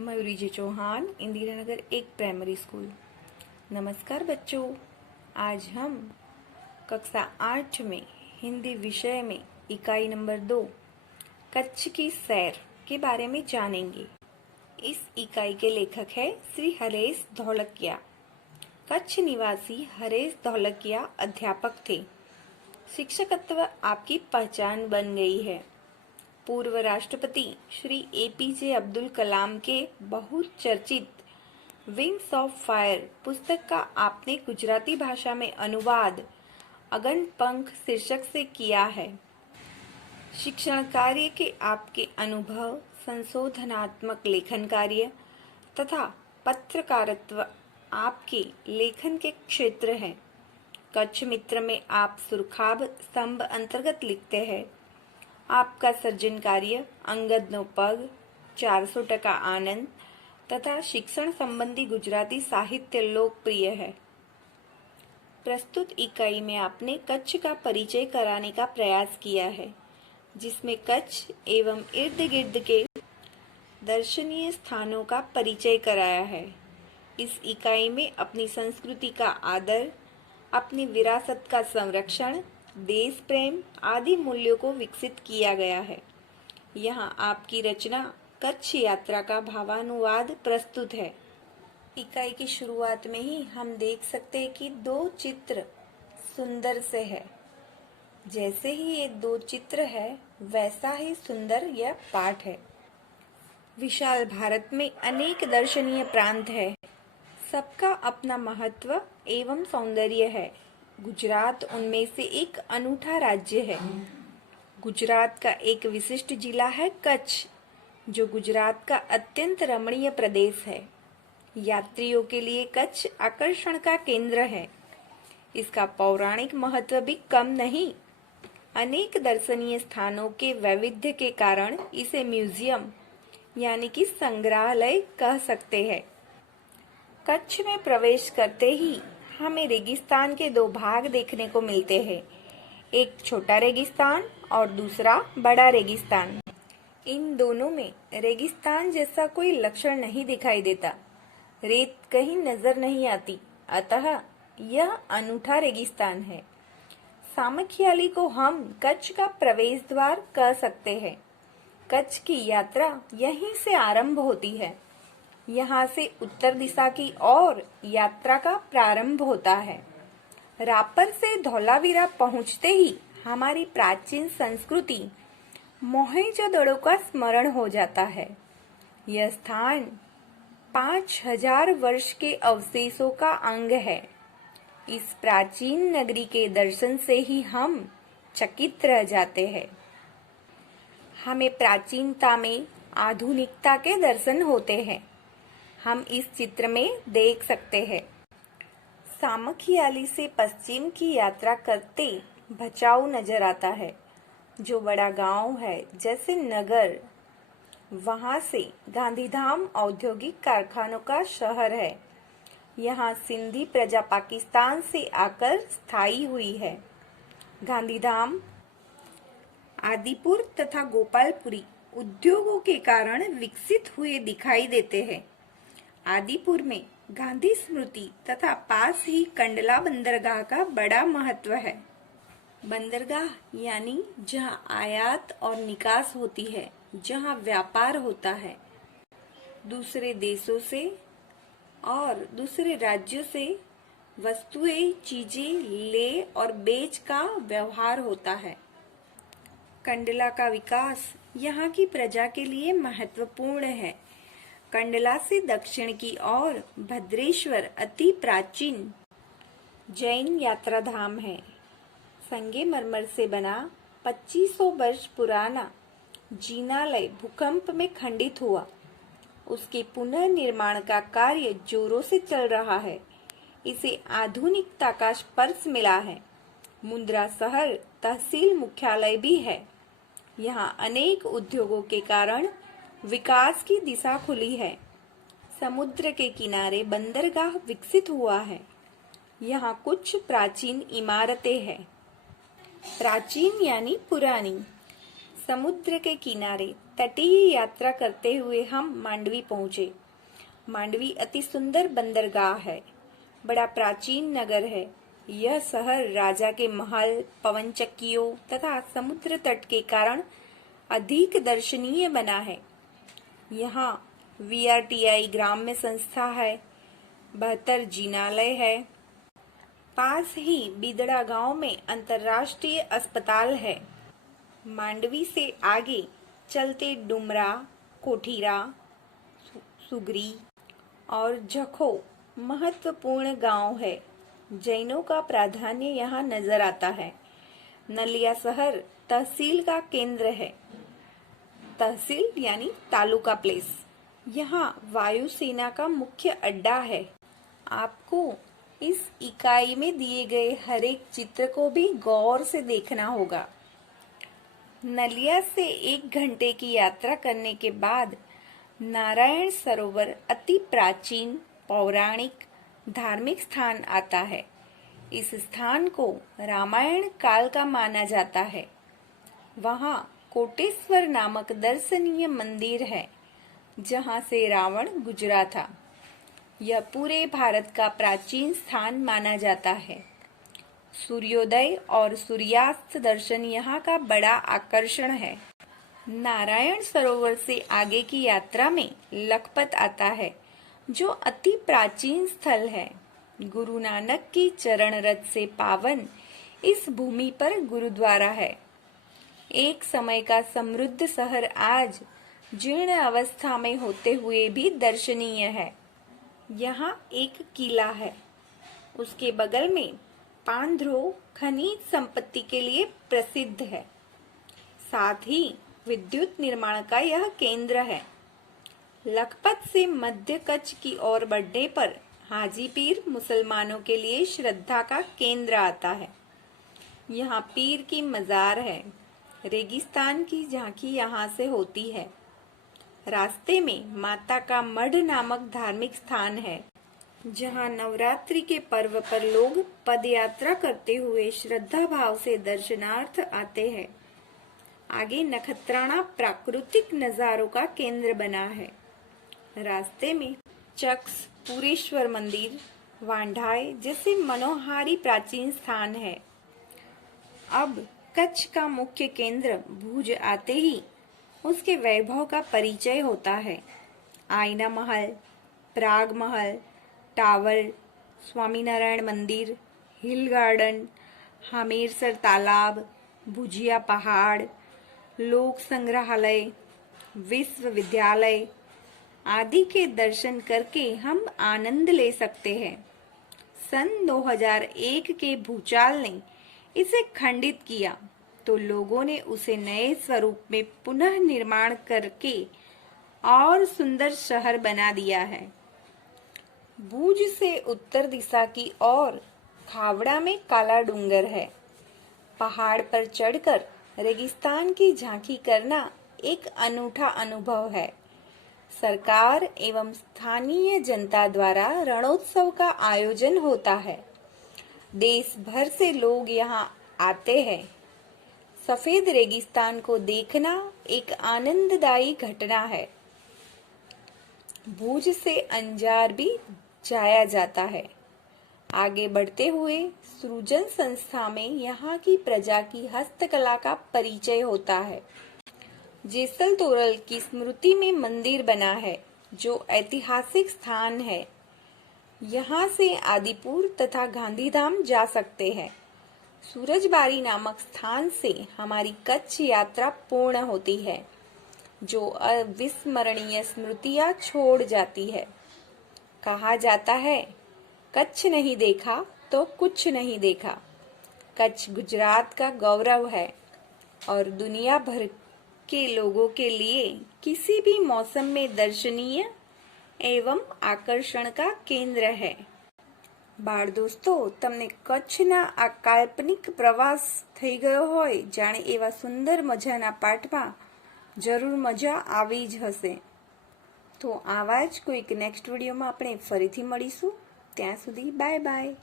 मयूरी जी Chauhan, Indira Nagar 1 primary school. नमस्कार बच्चों, आज हम कक्षा 8 में हिंदी विषय में इकाई नंबर 2 कच्छ की सैर के बारे में जानेंगे। इस इकाई के लेखक है श्री हरेश धौलकिया। कच्छ निवासी हरेश धौलकिया अध्यापक थे। शिक्षकत्व आपकी पहचान बन गई है। पूर्व राष्ट्रपति श्री APJ अब्दुल कलाम के बहुचर्चित विंग्स ऑफ फायर पुस्तक का आपने गुजराती भाषा में अनुवाद अगन पंख शीर्षक से किया है। शिक्षण कार्य के आपके अनुभव, संशोधनात्मक लेखन कार्य तथा पत्रकारित्व आपके लेखन के क्षेत्र हैं। कच्छ मित्र में आप सुरखाब स्तंभ अंतर्गत लिखते हैं। आपका सर्जन कार्य अंगद नो पग, 400% आनंद तथा शिक्षण संबंधी गुजराती साहित्य लोकप्रिय है। प्रस्तुत इकाई में आपने कच्छ का परिचय कराने का प्रयास किया है, जिसमें कच्छ एवं इर्द गिर्द के दर्शनीय स्थानों का परिचय कराया है। इस इकाई में अपनी संस्कृति का आदर, अपनी विरासत का संरक्षण, देश प्रेम आदि मूल्यों को विकसित किया गया है। यहाँ आपकी रचना कच्छ यात्रा का भावानुवाद प्रस्तुत है। इकाई की शुरुआत में ही हम देख सकते हैं कि 2 चित्र सुंदर से है। जैसे ही ये 2 चित्र है, वैसा ही सुंदर यह पाठ है। विशाल भारत में अनेक दर्शनीय प्रांत है। सबका अपना महत्व एवं सौंदर्य है। गुजरात उनमें से एक अनूठा राज्य है। गुजरात का एक विशिष्ट जिला है कच्छ, जो गुजरात का अत्यंत रमणीय प्रदेश है। यात्रियों के लिए कच्छ आकर्षण का केंद्र है। इसका पौराणिक महत्व भी कम नहीं। अनेक दर्शनीय स्थानों के वैविध्य के कारण इसे म्यूजियम यानी कि संग्रहालय कह सकते हैं। कच्छ में प्रवेश करते ही हमें रेगिस्तान के 2 भाग देखने को मिलते हैं, एक छोटा रेगिस्तान और दूसरा बड़ा रेगिस्तान। इन दोनों में रेगिस्तान जैसा कोई लक्षण नहीं दिखाई देता। रेत कहीं नजर नहीं आती, अतः यह अनूठा रेगिस्तान है। सामखियाली को हम कच्छ का प्रवेश द्वार कह सकते हैं। कच्छ की यात्रा यहीं से आरंभ होती है। यहाँ से उत्तर दिशा की ओर यात्रा का प्रारंभ होता है। रापर से धौलावीरा पहुँचते ही हमारी प्राचीन संस्कृति मोहेंजोदड़ो का स्मरण हो जाता है। यह स्थान 5000 वर्ष के अवशेषों का अंग है। इस प्राचीन नगरी के दर्शन से ही हम चकित रह जाते हैं। हमें प्राचीनता में आधुनिकता के दर्शन होते हैं। हम इस चित्र में देख सकते हैं। सामखियाली से पश्चिम की यात्रा करते भचाऊ नजर आता है, जो बड़ा गांव है जैसे नगर। वहां से गांधीधाम औद्योगिक कारखानों का शहर है। यहाँ सिंधी प्रजा पाकिस्तान से आकर स्थायी हुई है। गांधीधाम, आदिपुर तथा गोपालपुरी उद्योगों के कारण विकसित हुए दिखाई देते हैं। आदिपुर में गांधी स्मृति तथा पास ही कंडला बंदरगाह का बड़ा महत्व है। बंदरगाह यानी जहां आयात और निकास होती है, जहां व्यापार होता है। दूसरे देशों से और दूसरे राज्यों से वस्तुएं, चीजें ले और बेच का व्यवहार होता है। कंडला का विकास यहाँ की प्रजा के लिए महत्वपूर्ण है। कंडला से दक्षिण की ओर भद्रेश्वर अति प्राचीन जैन यात्रा धाम है। संगमरमर से बना 2500 वर्ष पुराना जिनालय भूकंप में खंडित हुआ। उसके पुनर्निर्माण का कार्य जोरों से चल रहा है। इसे आधुनिकता का स्पर्श मिला है। मुंद्रा शहर तहसील मुख्यालय भी है। यहाँ अनेक उद्योगों के कारण विकास की दिशा खुली है। समुद्र के किनारे बंदरगाह विकसित हुआ है। यहाँ कुछ प्राचीन इमारतें हैं। प्राचीन यानी पुरानी। समुद्र के किनारे तटीय यात्रा करते हुए हम मांडवी पहुंचे। मांडवी अति सुंदर बंदरगाह है, बड़ा प्राचीन नगर है। यह शहर राजा के महल, पवन चक्कियों तथा समुद्र तट के कारण अधिक दर्शनीय बना है। यहाँ VRTI ग्राम्य संस्था है, 72 जिनालय है। पास ही बिदड़ा गांव में अंतर्राष्ट्रीय अस्पताल है। मांडवी से आगे चलते डुमरा, कोठीरा, सुगरी और जखो महत्वपूर्ण गांव है। जैनों का प्राधान्य यहाँ नजर आता है। नलिया शहर तहसील का केंद्र है। तहसील यानी तालुका प्लेस। यहाँ वायुसेना का मुख्य अड्डा है। आपको इस इकाई में दिए गए हर एक चित्र को भी गौर से देखना होगा। नलिया से 1 घंटे की यात्रा करने के बाद नारायण सरोवर अति प्राचीन, पौराणिक, धार्मिक स्थान आता है। इस स्थान को रामायण काल का माना जाता है। वहाँ कोटेश्वर नामक दर्शनीय मंदिर है, जहाँ से रावण गुजरा था। यह पूरे भारत का प्राचीन स्थान माना जाता है। सूर्योदय और सूर्यास्त दर्शन यहाँ का बड़ा आकर्षण है। नारायण सरोवर से आगे की यात्रा में लखपत आता है, जो अति प्राचीन स्थल है। गुरु नानक की चरण रज से पावन इस भूमि पर गुरुद्वारा है। एक समय का समृद्ध शहर आज जीर्ण अवस्था में होते हुए भी दर्शनीय है। यहाँ एक किला है। उसके बगल में पांध्रो खनिज संपत्ति के लिए प्रसिद्ध है। साथ ही विद्युत निर्माण का यह केंद्र है। लखपत से मध्य कच्छ की ओर बढ़ने पर हाजीपीर मुसलमानों के लिए श्रद्धा का केंद्र आता है। यहाँ पीर की मजार है। रेगिस्तान की झांकी यहाँ से होती है। रास्ते में माता का मढ़ नामक धार्मिक स्थान है, जहाँ नवरात्रि के पर्व पर लोग पदयात्रा करते हुए श्रद्धा भाव से दर्शनार्थ आते हैं। आगे नखत्राणा प्राकृतिक नजारों का केंद्र बना है। रास्ते में चक्स, पूरेश्वर मंदिर, वांढाई जैसे मनोहारी प्राचीन स्थान है। अब कच्छ का मुख्य केंद्र भुज आते ही उसके वैभव का परिचय होता है। आईना महल, प्राग महल, टावर, स्वामीनारायण मंदिर, हिल गार्डन, हमीरसर तालाब, भुजिया पहाड़, लोक संग्रहालय, विश्वविद्यालय आदि के दर्शन करके हम आनंद ले सकते हैं। सन 2001 के भूचाल ने इसे खंडित किया, तो लोगों ने उसे नए स्वरूप में पुनः निर्माण करके और सुंदर शहर बना दिया है। भुज से उत्तर दिशा की ओर खावड़ा में काला डूंगर है। पहाड़ पर चढ़कर रेगिस्तान की झांकी करना एक अनूठा अनुभव है। सरकार एवं स्थानीय जनता द्वारा रणोत्सव का आयोजन होता है। देश भर से लोग यहाँ आते हैं। सफेद रेगिस्तान को देखना एक आनंददायी घटना है। भुज से अंजार भी जाया जाता है। आगे बढ़ते हुए सृजन संस्था में यहाँ की प्रजा की हस्तकला का परिचय होता है। जेसल तोरल की स्मृति में मंदिर बना है, जो ऐतिहासिक स्थान है। यहाँ से आदिपुर तथा गांधीधाम जा सकते हैं। सूरजबारी नामक स्थान से हमारी कच्छ यात्रा पूर्ण होती है, जो अविस्मरणीय स्मृतियाँ छोड़ जाती है। कहा जाता है, कच्छ नहीं देखा तो कुछ नहीं देखा। कच्छ गुजरात का गौरव है और दुनिया भर के लोगों के लिए किसी भी मौसम में दर्शनीय एवं आकर्षण का केंद्र है। बाળ દોસ્તો, તમને કચ્છના આ કાલ્પનિક પ્રવાસ થઈ ગયો હોય જાણે એવા સુંદર મજાના પાઠમાં જરૂર મજા આવી જ હશે। તો આવા જ કોઈક નેક્સ્ટ વિડીયોમાં આપણે ફરીથી મળીશું। ત્યાં સુધી બાય બાય।